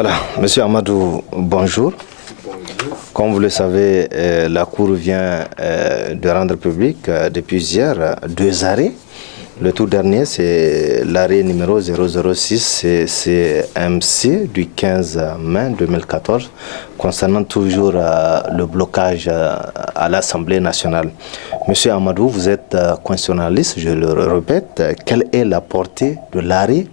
Voilà, Monsieur Amadou, bonjour. Comme vous le savez, la Cour vient de rendre public depuis hier 2 arrêts. Le tout dernier, c'est l'arrêt numéro 006 CMC du 15 mai 2014 concernant toujours le blocage à l'Assemblée nationale. Monsieur Amadou, vous êtes constitutionnaliste, je le répète. Quelle est la portée de l'arrêt,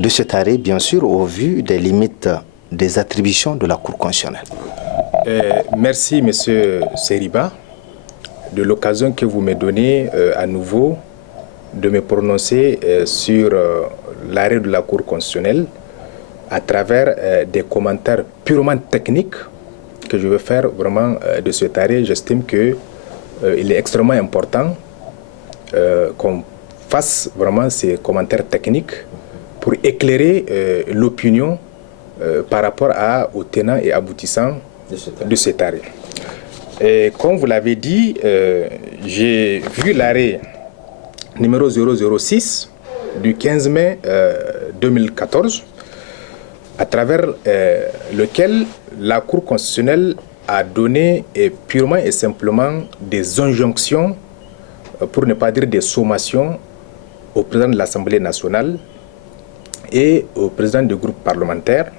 de cet arrêt, bien sûr, au vu des limites des attributions de la Cour constitutionnelle? Merci, Monsieur Seriba, de l'occasion que vous me donnez à nouveau de me prononcer sur l'arrêt de la Cour constitutionnelle à travers des commentaires purement techniques que je veux faire vraiment de cet arrêt. J'estime qu'il est extrêmement important qu'on fasse vraiment ces commentaires techniques pour éclairer l'opinion par rapport aux tenants et aboutissants de cet arrêt. Et comme vous l'avez dit, j'ai vu l'arrêt numéro 006 du 15 mai 2014, à travers lequel la Cour constitutionnelle a donné purement et simplement des injonctions, pour ne pas dire des sommations, au président de l'Assemblée nationale et au président du groupe parlementaire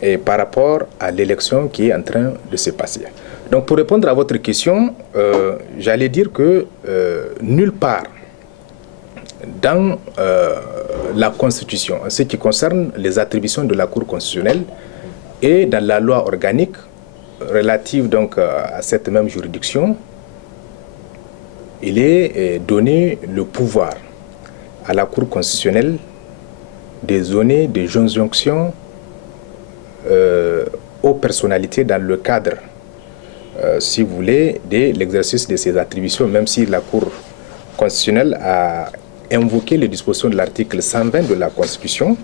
et par rapport à l'élection qui est en train de se passer. Donc pour répondre à votre question, j'allais dire que nulle part dans la Constitution, en ce qui concerne les attributions de la Cour constitutionnelle et dans la loi organique relative donc à cette même juridiction, il est donné le pouvoir à la Cour constitutionnelle de donner des injonctions aux personnalités dans le cadre, si vous voulez, de l'exercice de ces attributions, même si la Cour constitutionnelle a invoqué les dispositions de l'article 120 de la Constitution,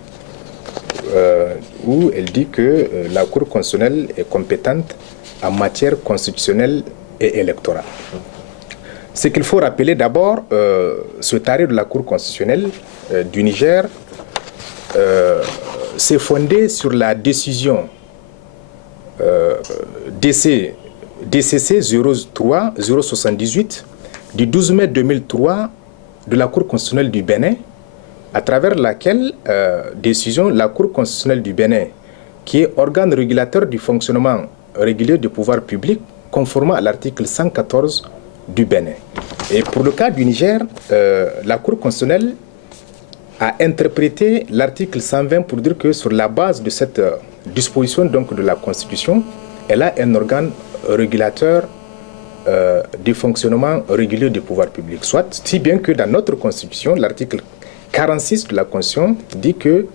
où elle dit que la Cour constitutionnelle est compétente en matière constitutionnelle et électorale. Ce qu'il faut rappeler d'abord, cet arrêt de la Cour constitutionnelle du Niger s'est fondé sur la décision DCC 078 du 12 mai 2003 de la Cour constitutionnelle du Bénin, à travers laquelle décision la Cour constitutionnelle du Bénin, qui est organe régulateur du fonctionnement régulier du pouvoir public, conformément à l'article 114 du Bénin. Et pour le cas du Niger, la Cour constitutionnelle a interprété l'article 120 pour dire que sur la base de cette disposition donc de la Constitution, elle a un organe régulateur du fonctionnement régulier du pouvoir public. Soit, si bien que dans notre Constitution, l'article 46 de la Constitution dit que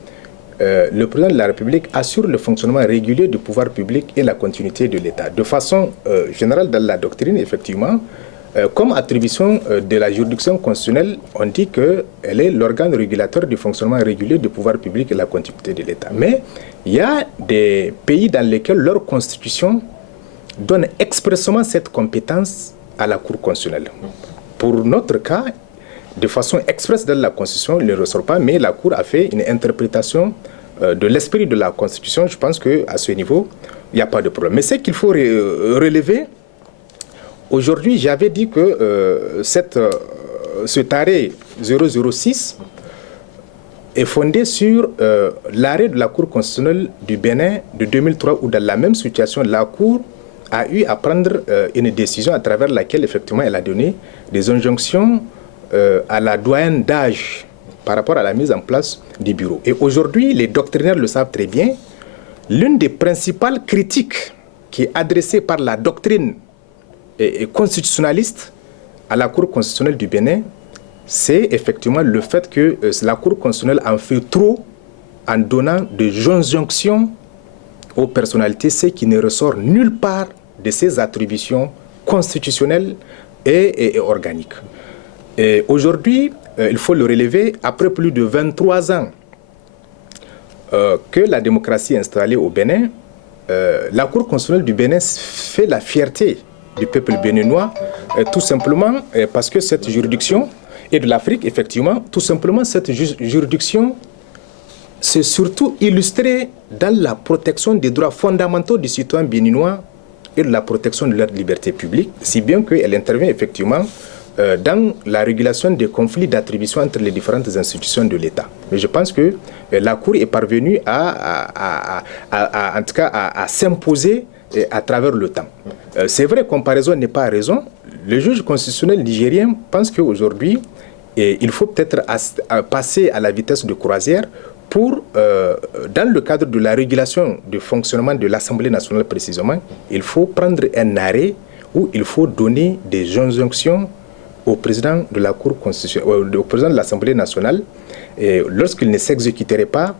le président de la République assure le fonctionnement régulier du pouvoir public et la continuité de l'État. De façon générale, dans la doctrine, effectivement, comme attribution de la juridiction constitutionnelle, on dit qu'elle est l'organe régulateur du fonctionnement régulier du pouvoir public et la continuité de l'État. Mais il y a des pays dans lesquels leur constitution donne expressément cette compétence à la Cour constitutionnelle. Pour notre cas, de façon expresse dans la Constitution, il ne ressort pas, mais la Cour a fait une interprétation de l'esprit de la Constitution. Je pense qu'à ce niveau, il n'y a pas de problème. Mais ce qu'il faut relever, aujourd'hui, j'avais dit que cet arrêt 006 est fondé sur l'arrêt de la Cour constitutionnelle du Bénin de 2003, où dans la même situation, la Cour a eu à prendre une décision à travers laquelle, effectivement, elle a donné des injonctions à la doyenne d'âge par rapport à la mise en place du bureau. Et aujourd'hui, les doctrinaires le savent très bien, l'une des principales critiques qui est adressée par la doctrine constitutionnaliste à la Cour constitutionnelle du Bénin, c'est effectivement le fait que la Cour constitutionnelle en fait trop en donnant des injonctions aux personnalités, ce qui ne ressort nulle part de ses attributions constitutionnelles et organiques. Et aujourd'hui, il faut le relever, après plus de 23 ans que la démocratie est installée au Bénin, la Cour constitutionnelle du Bénin fait la fierté du peuple béninois, tout simplement parce que cette juridiction, et de l'Afrique, effectivement, tout simplement cette juridiction c'est surtout illustré dans la protection des droits fondamentaux des citoyens béninois et de la protection de leur liberté publique, si bien qu'elle intervient effectivement dans la régulation des conflits d'attribution entre les différentes institutions de l'État. Mais je pense que la Cour est parvenue en tout cas à s'imposer à travers le temps. C'est vrai, comparaison n'est pas raison. Le juge constitutionnel nigérien pense qu'aujourd'hui, il faut peut-être passer à la vitesse de croisière pour, dans le cadre de la régulation du fonctionnement de l'Assemblée nationale précisément, il faut prendre un arrêt où il faut donner des injonctions au président de la Cour constitutionnelle, au président de l'Assemblée nationale. Lorsqu'il ne s'exécuterait pas,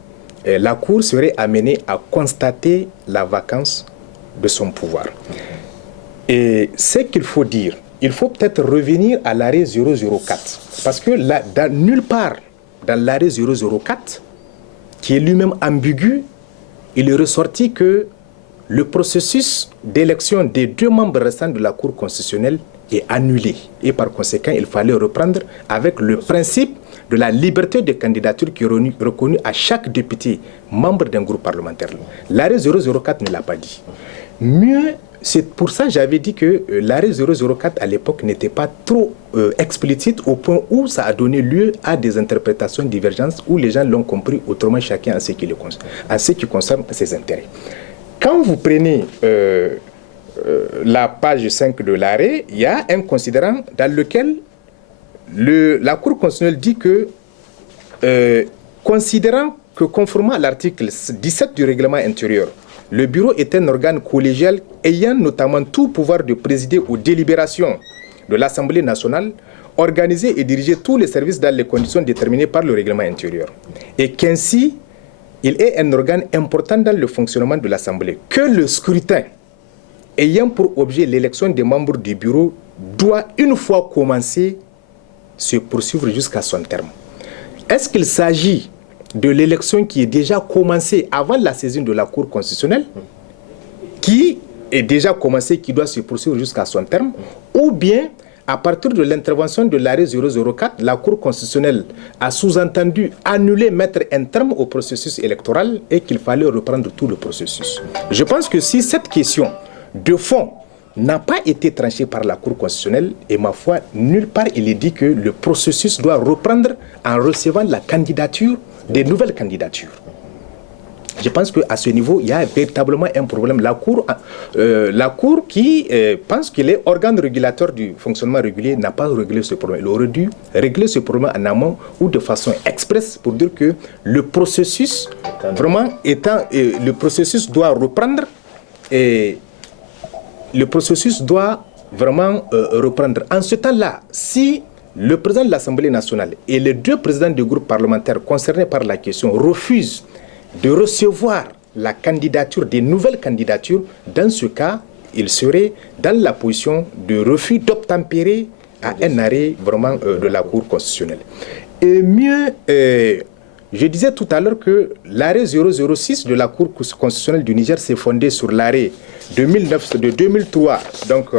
la Cour serait amenée à constater la vacance de son pouvoir. Et ce qu'il faut dire, il faut peut-être revenir à l'arrêt 004. Parce que nulle part dans l'arrêt 004, qui est lui-même ambigu, il est ressorti que le processus d'élection des 2 membres restants de la Cour constitutionnelle est annulé. Et par conséquent, il fallait reprendre avec le principe de la liberté de candidature qui est reconnue à chaque député membre d'un groupe parlementaire. L'arrêt 004 ne l'a pas dit. Mieux, c'est pour ça que j'avais dit que l'arrêt 004 à l'époque n'était pas trop explicite au point où ça a donné lieu à des interprétations divergentes où les gens l'ont compris autrement chacun à ce qui concerne ses intérêts. Quand vous prenez la page 5 de l'arrêt, il y a un considérant dans lequel la Cour constitutionnelle dit que, considérant que conformément à l'article 17 du règlement intérieur, le bureau est un organe collégial ayant notamment tout pouvoir de présider aux délibérations de l'Assemblée nationale, organiser et diriger tous les services dans les conditions déterminées par le règlement intérieur. Et qu'ainsi, il est un organe important dans le fonctionnement de l'Assemblée, que le scrutin ayant pour objet l'élection des membres du bureau doit, une fois commencé, se poursuivre jusqu'à son terme. Est-ce qu'il s'agit de l'élection qui est déjà commencée avant la saisine de la Cour constitutionnelle, qui est déjà commencée, qui doit se poursuivre jusqu'à son terme, ou bien, à partir de l'intervention de l'arrêt 004, la Cour constitutionnelle a sous-entendu annuler, mettre un terme au processus électoral et qu'il fallait reprendre tout le processus. Je pense que si cette question de fond n'a pas été tranchée par la Cour constitutionnelle, et ma foi, nulle part il est dit que le processus doit reprendre en recevant la candidature, des nouvelles candidatures. Je pense qu'à ce niveau, il y a véritablement un problème. La Cour qui pense qu'il est organe régulateur du fonctionnement régulier n'a pas réglé ce problème. Il aurait dû régler ce problème en amont ou de façon expresse pour dire que le processus, vraiment le processus doit reprendre et le processus doit vraiment reprendre. En ce temps-là, si le président de l'Assemblée nationale et les 2 présidents du groupe parlementaire concernés par la question refusent de recevoir la candidature, des nouvelles candidatures, dans ce cas, il serait dans la position de refus d'obtempérer à un arrêt vraiment de la Cour constitutionnelle. Et mieux, je disais tout à l'heure que l'arrêt 006 de la Cour constitutionnelle du Niger s'est fondé sur l'arrêt de 2003, donc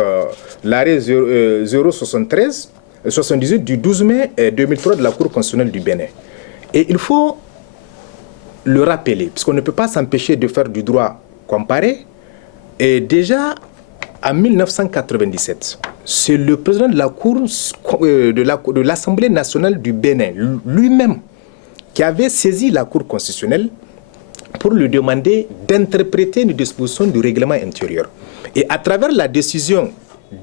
l'arrêt 078 du 12 mai 2003 de la Cour constitutionnelle du Bénin. Et il faut le rappeler, puisqu'on ne peut pas s'empêcher de faire du droit comparé. Et déjà, en 1997, c'est le président de la Cour de l'Assemblée nationale du Bénin lui-même qui avait saisi la Cour constitutionnelle pour lui demander d'interpréter une disposition du règlement intérieur. Et à travers la décision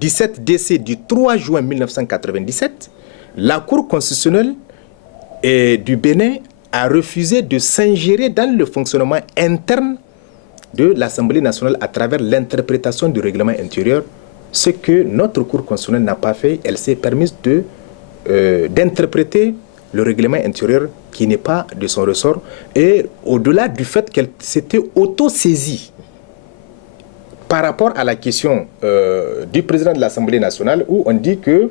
17DC du 3 juin 1997, la Cour constitutionnelle du Bénin a refusé de s'ingérer dans le fonctionnement interne de l'Assemblée nationale à travers l'interprétation du règlement intérieur, ce que notre Cour constitutionnelle n'a pas fait. Elle s'est permise d'interpréter le règlement intérieur qui n'est pas de son ressort, et au-delà du fait qu'elle s'était auto-saisie par rapport à la question du président de l'Assemblée nationale, où on dit qu'il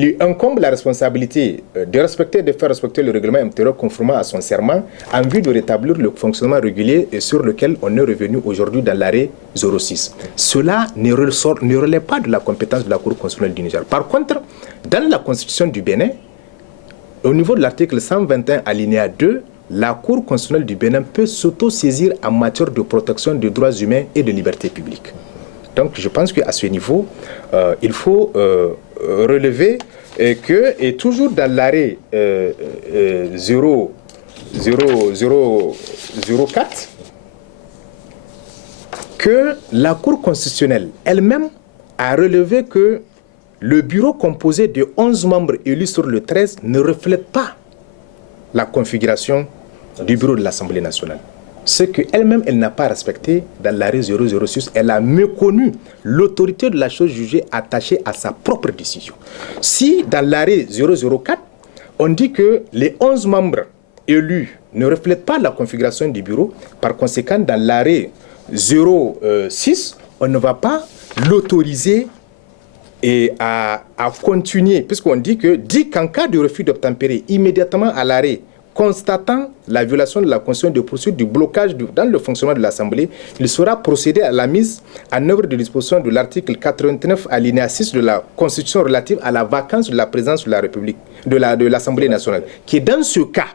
lui incombe la responsabilité de respecter et de faire respecter le règlement intérieur conformément à son serment en vue de rétablir le fonctionnement régulier et sur lequel on est revenu aujourd'hui dans l'arrêt 06. Cela ne relève pas de la compétence de la Cour constitutionnelle du Niger. Par contre, dans la Constitution du Bénin, au niveau de l'article 121 alinéa 2, la Cour constitutionnelle du Bénin peut s'auto-saisir en matière de protection des droits humains et de liberté publique. Donc je pense qu'à ce niveau, il faut relever que, et toujours dans l'arrêt 004, que la Cour constitutionnelle elle-même a relevé que le bureau composé de 11 membres élus sur le 13 ne reflète pas la configuration du bureau de l'Assemblée nationale. Ce qu'elle-même, elle n'a pas respecté dans l'arrêt 006, elle a méconnu l'autorité de la chose jugée attachée à sa propre décision. Si dans l'arrêt 004, on dit que les 11 membres élus ne reflètent pas la configuration du bureau, par conséquent, dans l'arrêt 06, on ne va pas l'autoriser à continuer, puisqu'on dit qu'en cas de refus d'obtempérer, immédiatement à l'arrêt, constatant la violation de la Constitution de poursuite du blocage dans le fonctionnement de l'Assemblée, il sera procédé à la mise en œuvre de dispositions de l'article 89 alinéa 6 de la Constitution relative à la vacance de la présidence de la République, de l'Assemblée nationale, qui dans ce cas,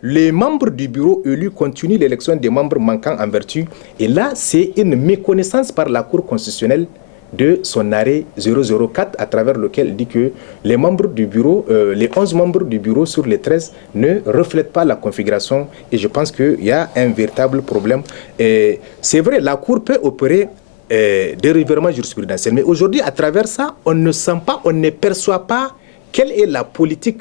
les membres du bureau élus continuent l'élection des membres manquants en vertu. Et là, c'est une méconnaissance par la Cour constitutionnelle de son arrêt 004 à travers lequel il dit que les membres du bureau, les 11 membres du bureau sur les 13 ne reflètent pas la configuration, et je pense qu'il y a un véritable problème. C'est vrai, la Cour peut opérer des revirements jurisprudentiels, mais aujourd'hui, à travers ça, on ne sent pas, on ne perçoit pas quelle est la politique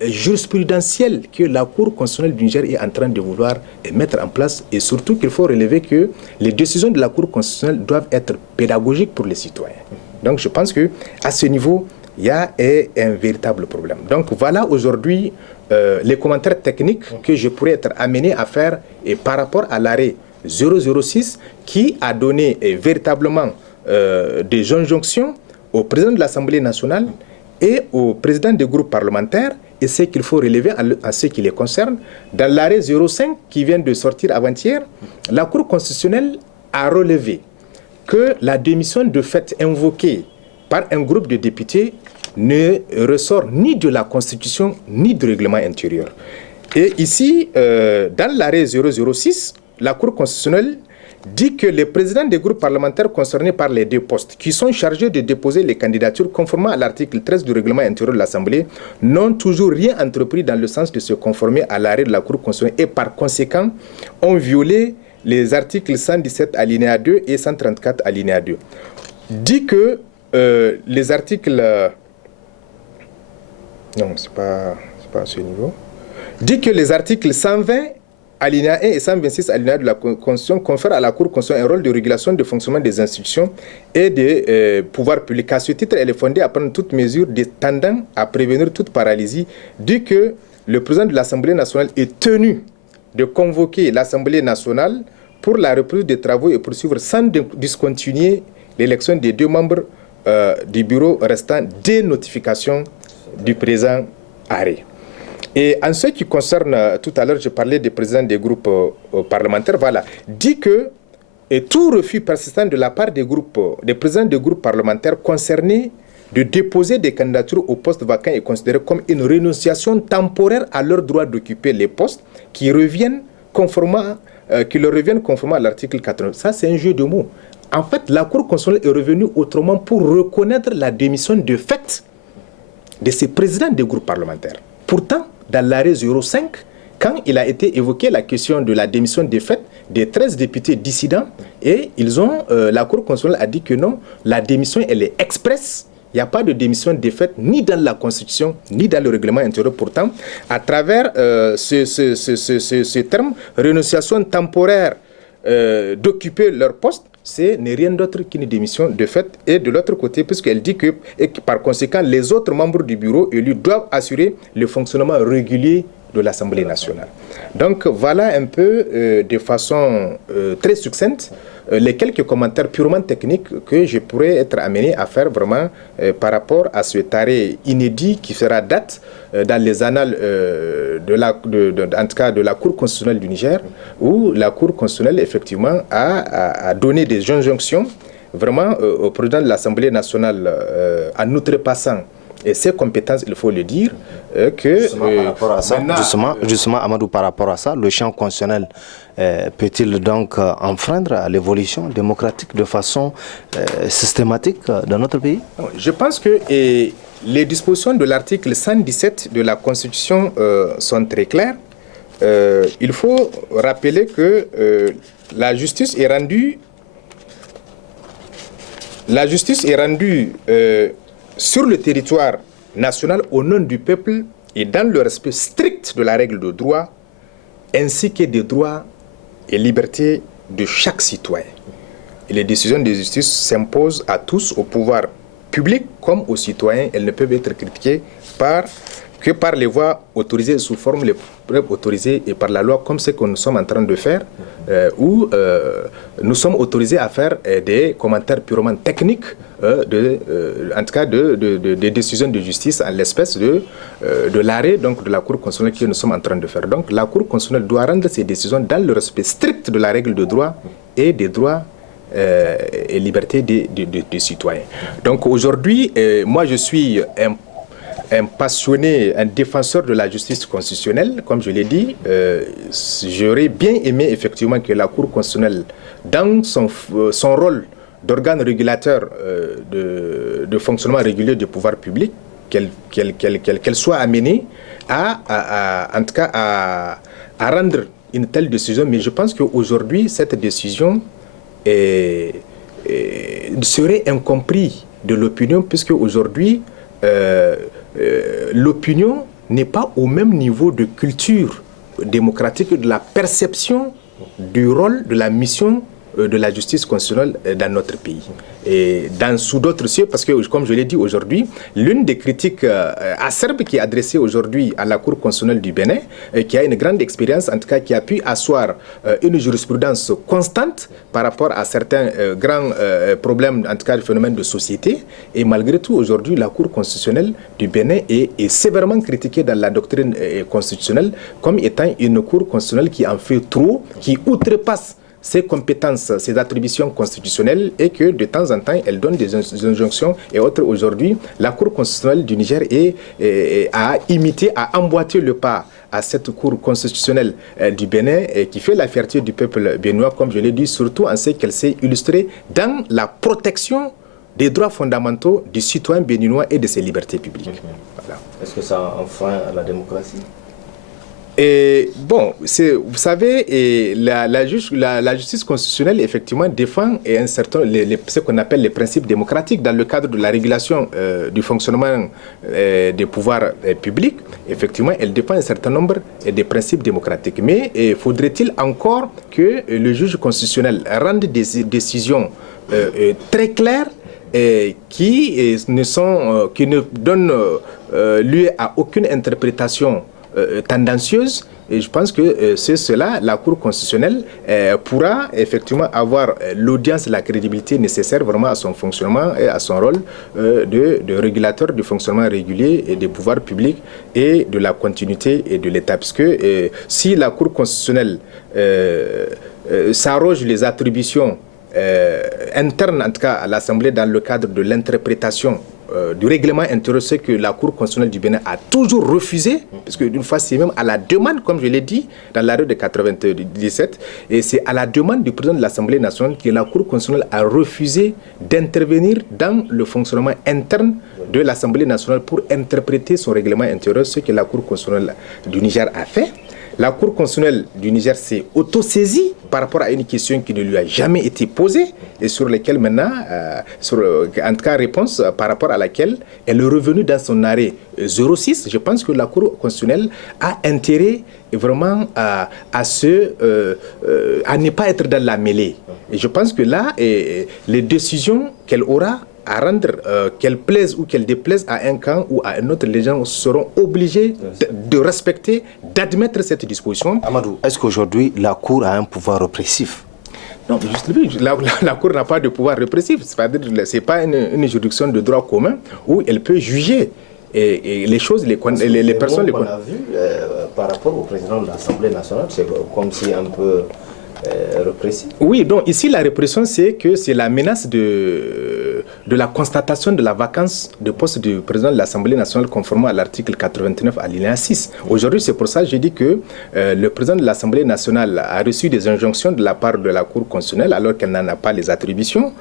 jurisprudentielle que la Cour constitutionnelle du Niger est en train de vouloir mettre en place, et surtout qu'il faut relever que les décisions de la Cour constitutionnelle doivent être pédagogiques pour les citoyens. Donc je pense qu'à ce niveau, il y a un véritable problème. Donc voilà aujourd'hui les commentaires techniques que je pourrais être amené à faire et par rapport à l'arrêt 006 qui a donné véritablement des injonctions au président de l'Assemblée nationale et au président des groupes parlementaires, et ce qu'il faut relever en ce qui les concerne. Dans l'arrêt 05 qui vient de sortir avant-hier, la Cour constitutionnelle a relevé que la démission de fait invoquée par un groupe de députés ne ressort ni de la Constitution ni du règlement intérieur. Et ici, dans l'arrêt 006, la Cour constitutionnelle dit que les présidents des groupes parlementaires concernés par les deux postes, qui sont chargés de déposer les candidatures conformément à l'article 13 du règlement intérieur de l'Assemblée, n'ont toujours rien entrepris dans le sens de se conformer à l'arrêt de la Cour constitutionnelle et par conséquent ont violé les articles 117 alinéa 2 et 134 alinéa 2. Dit que les articles... non, c'est pas à ce niveau. Dit que les articles 120 alinéa 1 et 126 alinéa de la Constitution confèrent à la Cour constitutionnelle un rôle de régulation du fonctionnement des institutions et des pouvoirs publics. À ce titre, elle est fondée à prendre toute mesure tendant à prévenir toute paralysie, dit que le président de l'Assemblée nationale est tenu de convoquer l'Assemblée nationale pour la reprise des travaux et poursuivre sans discontinuer l'élection des deux membres du bureau restant dès notification du présent arrêt. Et en ce qui concerne, tout à l'heure, je parlais des présidents des groupes parlementaires, voilà, dit que tout refus persistant de la part des présidents des groupes parlementaires concernés de déposer des candidatures aux postes vacants est considéré comme une renonciation temporaire à leur droit d'occuper les postes qui leur reviennent conformément à l'article 80. Ça, c'est un jeu de mots. En fait, la Cour constitutionnelle est revenue autrement pour reconnaître la démission de fait de ces présidents des groupes parlementaires. Pourtant, dans l'arrêt 05, quand il a été évoqué la question de la démission de fait des 13 députés dissidents, et la Cour constitutionnelle a dit que non, la démission, elle est expresse. Il n'y a pas de démission de fait ni dans la Constitution, ni dans le règlement intérieur. Pourtant, à travers ce terme, renonciation temporaire d'occuper leur poste, ce n'est rien d'autre qu'une démission de fait. Et de l'autre côté, puisqu'elle dit que par conséquent, les autres membres du bureau élus doivent assurer le fonctionnement régulier de l'Assemblée nationale. Donc voilà un peu de façon très succincte les quelques commentaires purement techniques que je pourrais être amené à faire vraiment par rapport à cet arrêt inédit qui fera date dans les annales en tout cas de la Cour constitutionnelle du Niger, où la Cour constitutionnelle effectivement a donné des injonctions vraiment au président de l'Assemblée nationale en outrepassant et ses compétences, il faut le dire, que... Justement, Amadou, par rapport à ça, le champ constitutionnel peut-il donc enfreindre à l'évolution démocratique de façon systématique dans notre pays? Je pense que les dispositions de l'article 117 de la Constitution sont très claires. Il faut rappeler que la justice est rendue sur le territoire national au nom du peuple et dans le respect strict de la règle de droit, ainsi que des droits et libertés de chaque citoyen. Et les décisions de justice s'imposent à tous, au pouvoir public comme aux citoyens. Elles ne peuvent être critiquées que par les voies autorisées, sous forme les preuves autorisées et par la loi, comme ce que nous sommes en train de faire, où nous sommes autorisés à faire des commentaires purement techniques, en tout cas des décisions de justice, en l'espèce de l'arrêt donc de la Cour constitutionnelle que nous sommes en train de faire. Donc la Cour constitutionnelle doit rendre ses décisions dans le respect strict de la règle de droit et des droits et libertés des citoyens. Donc aujourd'hui, moi je suis un passionné, un défenseur de la justice constitutionnelle, comme je l'ai dit. J'aurais bien aimé effectivement que la Cour constitutionnelle, dans son rôle d'organe régulateur de fonctionnement régulier du pouvoir public, qu'elle soit amenée en tout cas à rendre une telle décision. Mais je pense qu'aujourd'hui, cette décision serait incomprise de l'opinion, puisque aujourd'hui, l'opinion n'est pas au même niveau de culture démocratique, de la perception du rôle, de la mission de la justice constitutionnelle dans notre pays. Et sous d'autres cieux, parce que, comme je l'ai dit aujourd'hui, l'une des critiques acerbes qui est adressée aujourd'hui à la Cour constitutionnelle du Bénin, qui a une grande expérience, en tout cas qui a pu asseoir une jurisprudence constante par rapport à certains grands problèmes, en tout cas phénomènes de société. Et malgré tout, aujourd'hui, la Cour constitutionnelle du Bénin est sévèrement critiquée dans la doctrine constitutionnelle comme étant une Cour constitutionnelle qui en fait trop, qui outrepasse ses compétences, ses attributions constitutionnelles, et que de temps en temps, elle donne des injonctions et autres. Aujourd'hui, la Cour constitutionnelle du Niger a imité, a emboîté le pas à cette Cour constitutionnelle du Bénin qui fait la fierté du peuple béninois, comme je l'ai dit, surtout en ce qu'elle s'est illustrée dans la protection des droits fondamentaux du citoyen béninois et de ses libertés publiques. Voilà. Est-ce que ça enfreint la démocratie? Et bon, vous savez, la justice constitutionnelle, effectivement, défend ce qu'on appelle les principes démocratiques dans le cadre de la régulation du fonctionnement des pouvoirs publics. Effectivement, elle défend un certain nombre de principes démocratiques. Mais faudrait-il encore que le juge constitutionnel rende des décisions très claires qui ne donnent lieu à aucune interprétation tendancieuse, et je pense que c'est cela, la Cour constitutionnelle pourra effectivement avoir l'audience, la crédibilité nécessaire vraiment à son fonctionnement et à son rôle de régulateur du fonctionnement régulier et des pouvoirs publics et de la continuité et de l'État. Parce que si la Cour constitutionnelle s'arroge les attributions internes, en tout cas à l'Assemblée, dans le cadre de l'interprétation du règlement intérieur, ce que la Cour constitutionnelle du Bénin a toujours refusé, parce qu'une fois c'est même à la demande, comme je l'ai dit, dans l'arrêt de 97, et c'est à la demande du président de l'Assemblée nationale que la Cour constitutionnelle a refusé d'intervenir dans le fonctionnement interne de l'Assemblée nationale pour interpréter son règlement intérieur, ce que la Cour constitutionnelle du Niger a fait. La Cour constitutionnelle du Niger s'est autosaisie par rapport à une question qui ne lui a jamais été posée et sur laquelle maintenant, en tout cas réponse par rapport à laquelle elle est revenue dans son arrêt 06. Je pense que la Cour constitutionnelle a intérêt vraiment à ne pas être dans la mêlée. Et je pense que là, les décisions qu'elle aura à rendre, qu'elle plaise ou qu'elle déplaise à un camp ou à un autre, les gens seront obligés de respecter, d'admettre cette disposition. Amadou, est-ce qu'aujourd'hui la Cour a un pouvoir répressif? Non, la Cour n'a pas de pouvoir répressif. Ce n'est pas une juridiction de droit commun où elle peut juger et les choses, les personnes... qu'on a vu par rapport au président de l'Assemblée nationale, c'est comme si un peu... répressif. Oui, donc ici la répression, c'est que c'est la menace de de la constatation de la vacance de poste du président de l'Assemblée nationale conformément à l'article 89 alinéa 6. Aujourd'hui, c'est pour ça que j'ai dit que le président de l'Assemblée nationale a reçu des injonctions de la part de la Cour constitutionnelle alors qu'elle n'en a pas les attributions.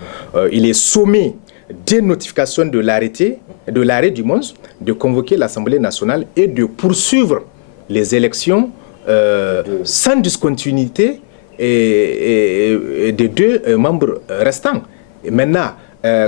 Il est sommé dès notification de l'arrêt du MONS, de convoquer l'Assemblée nationale et de poursuivre les élections sans discontinuité et des deux membres restants. Et maintenant,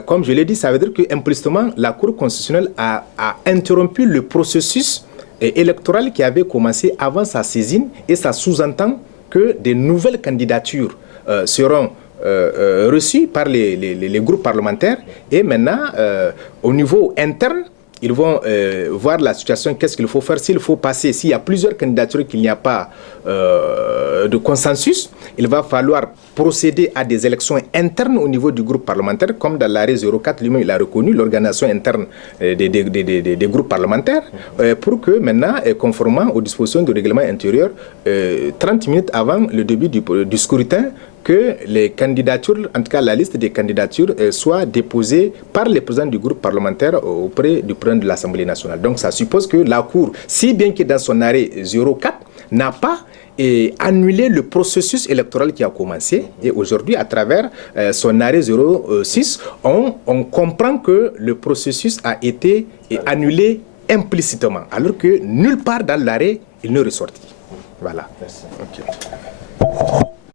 comme je l'ai dit, ça veut dire qu'implicitement, la Cour constitutionnelle a interrompu le processus électoral qui avait commencé avant sa saisine, et ça sous-entend que des nouvelles candidatures seront reçues par les groupes parlementaires, et maintenant, au niveau interne, ils vont voir la situation, qu'est-ce qu'il faut faire, s'il faut passer, s'il y a plusieurs candidatures qu'il n'y a pas de consensus, il va falloir procéder à des élections internes au niveau du groupe parlementaire, comme dans l'arrêt 04 lui-même il a reconnu l'organisation interne des groupes parlementaires, pour que maintenant, conformément aux dispositions du règlement intérieur, 30 minutes avant le début du scrutin, que les candidatures, en tout cas la liste des candidatures, soit déposée par les présidents du groupe parlementaire auprès du président de l'Assemblée nationale. Donc ça suppose que la Cour, si bien que dans son arrêt 04, n'a pas annulé le processus électoral qui a commencé. Et aujourd'hui, à travers son arrêt 06, on comprend que le processus a été annulé implicitement, alors que nulle part dans l'arrêt, il ne ressortit. Voilà. Merci. Okay.